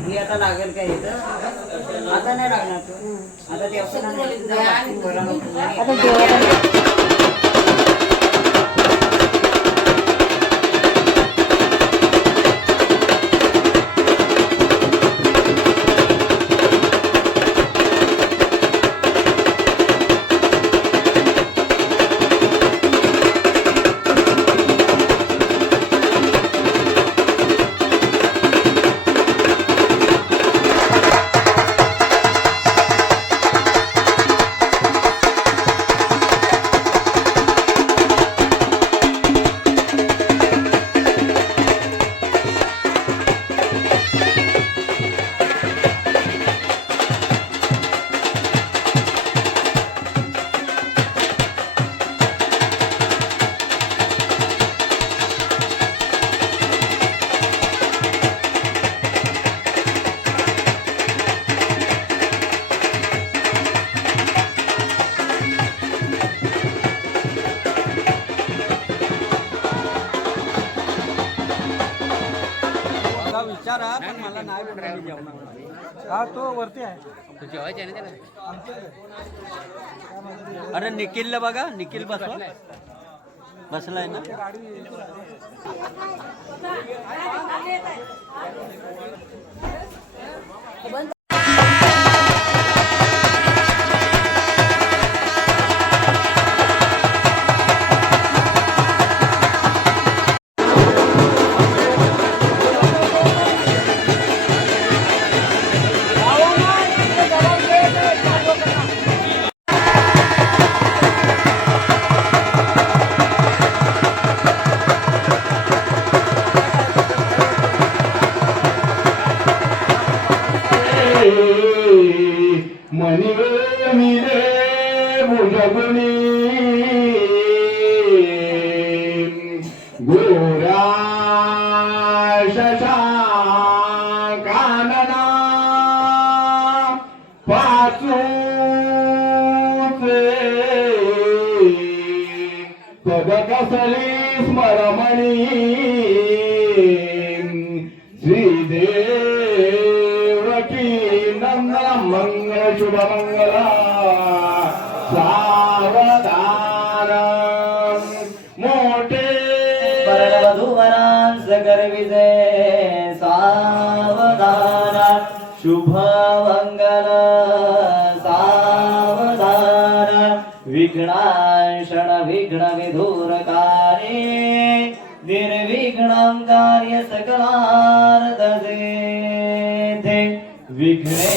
ही आता लागेल काय इथं? आता नाही लागणार तू. आता ते हा तो वरती आहे. अरे निखिलला बघा निखिल बसवा बसलाय ना? 山山山。शुभ सावधान विघ्नाशण विघ्नविधूरकारे निर्विघ्नं कार्य सकलार्थ विघ्ने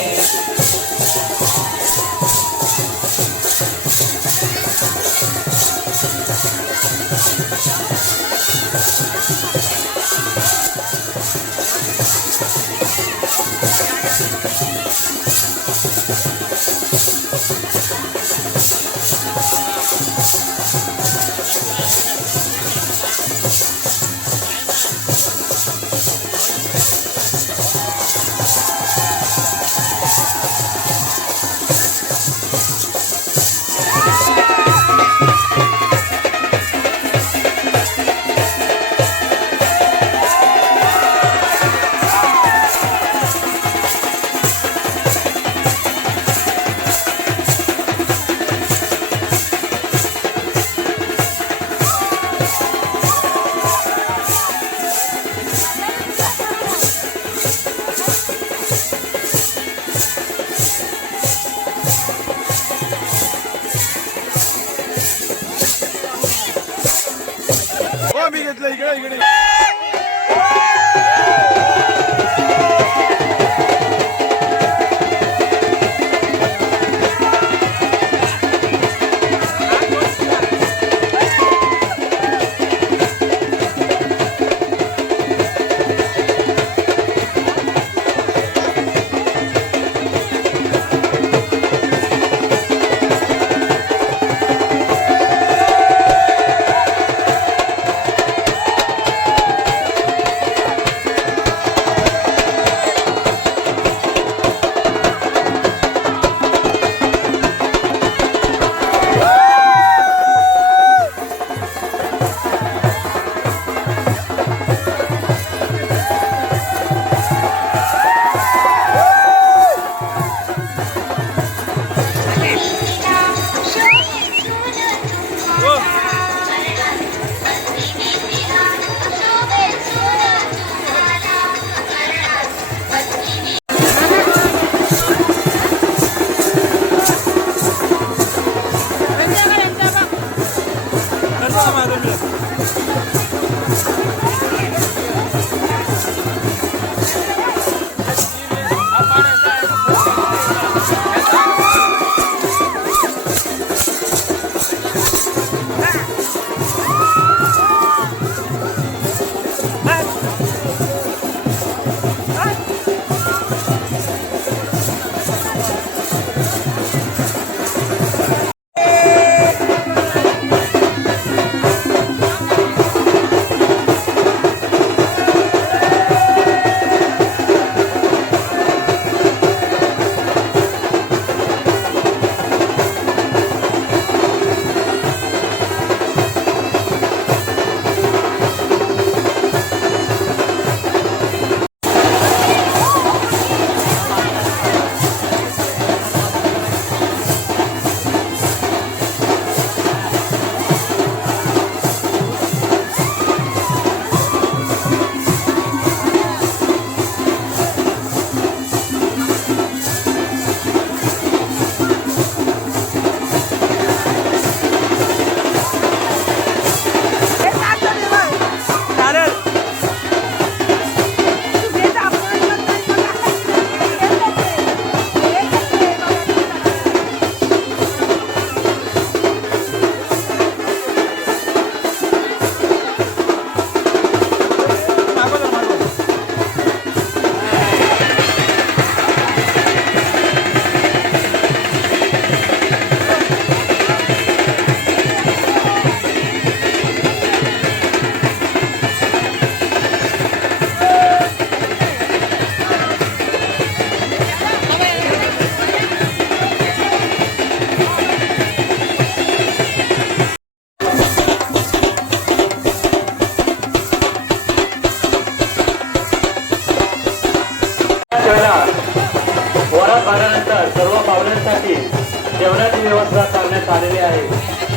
पाहुण्यांसाठी जेवणाची व्यवस्था करण्यात आलेली आहे.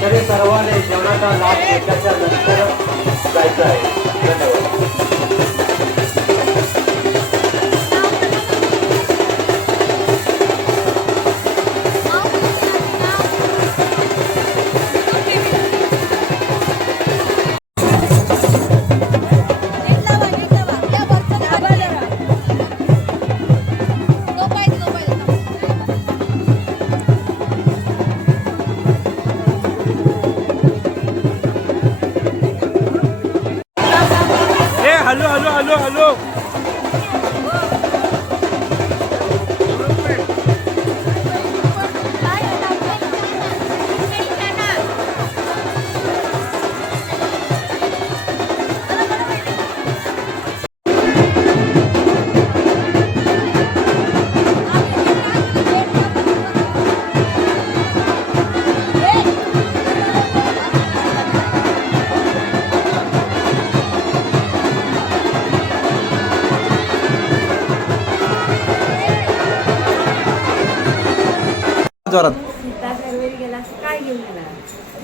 तरी सर्वांनी जेवणाचा लाभ घेतल्याच्या नंतर जायचं आहे. धन्यवाद. जोरात. काय घेऊन आला?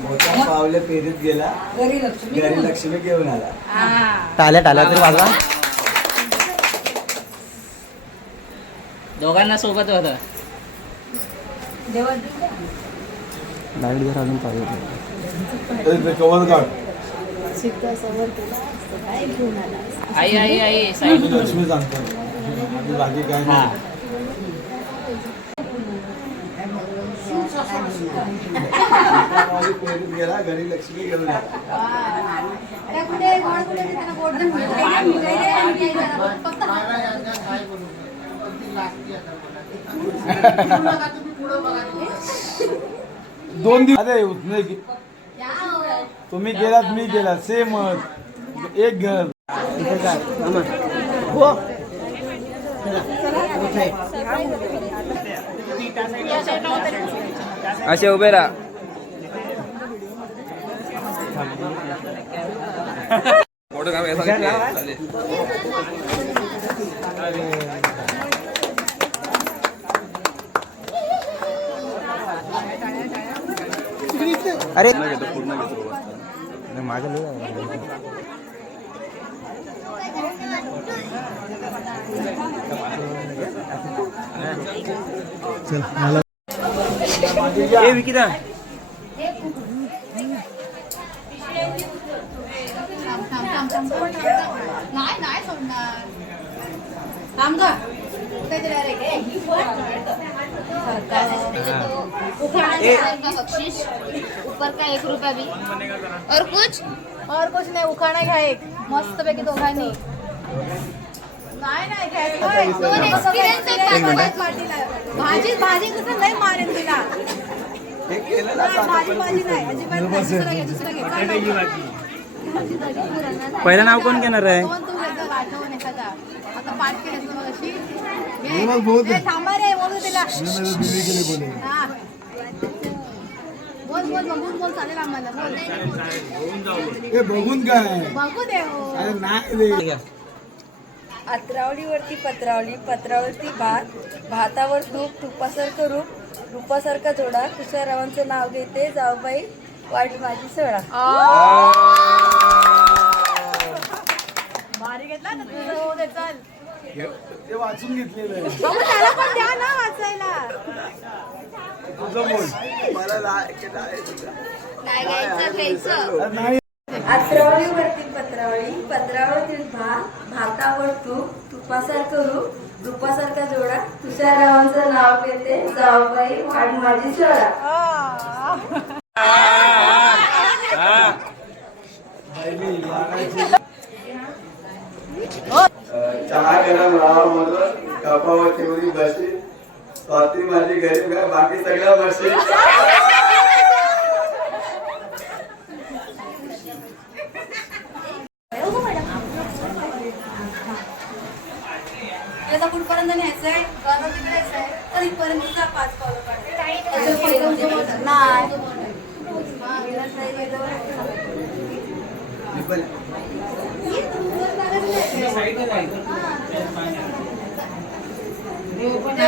मोठा पावले पेरीत गेला. घरी लक्ष्मी घरी लक्ष्मी घेऊन आला. टाल्या टाल्या तरी वाजवा. दोघांना सोबत होतं? लाइट जर अजून पाहिजे कवर काढ. सीता समोर केला असतं. काय घेऊन आला? आई आई आई साईड लक्ष्मी सांगतो. बाकी काय हा पावले पेरीत गेला घरी लक्ष्मी घेऊन दोन दिवस अरे नाही की- तुम्ही गेलात मी गेला सेम एक घर. इथे काय? हो. असे उभे राहा. अरे. माझं ए विकिता नाही नाही सोडणार थांब गं. उखाड़ा का बख्शीश ऊपर का एक रुपया भी और कुछ? और कुछ नाही उखाणा घ्या एक मस्त पैकी दोघांनी नाही. दोन आहेत. भाजी भाजी कसं नाही मारेन तुला? हे केलं ना नाही, भाजी भाजी नाही. अजिबात नाही. दुसरं घे दुसरं घे. पहिलं नाव कोण घेणार आहे? दोन तू घ्यायचं वाटवून एखादा. आता पाठ केलं मग अशी. घे. मग बहुत ए, थांबा रे बोलू तिला. हा. बोल बोल बघून बोल चालेल आम्हाला. बोल. बघून काय? बघू दे हो. अरे नाही रे. आत्रावळीवरती पत्रावळी पत्रावरती भात भातावर तूप तुपासारखं रूप रूपासारखा जोडा. तुषारावांचं नाव घेते जाऊबाई वाट माझी सोळा. भारी घेतला ना तुझं. हो दे चल. ते वाचून घेतलेलं आहे. बघू त्याला पण द्या ना वाचायला. तुझं बोल. मला नाही नाही घ्यायचं घ्यायचं. नाही आत्रावळीवरती पत्रावळी. पत्रावळीतील भात भातावर तूप तुपासारखं रूप रूपासारखा जोडा. तुषारावांचं नाव घेते जाऊबाई वाट माझी सोडा चहा गरम राहा मधून कपावर ठेवली बशी स्वाती माझी गरीब आहे बाकी सगळ्या बसली नाही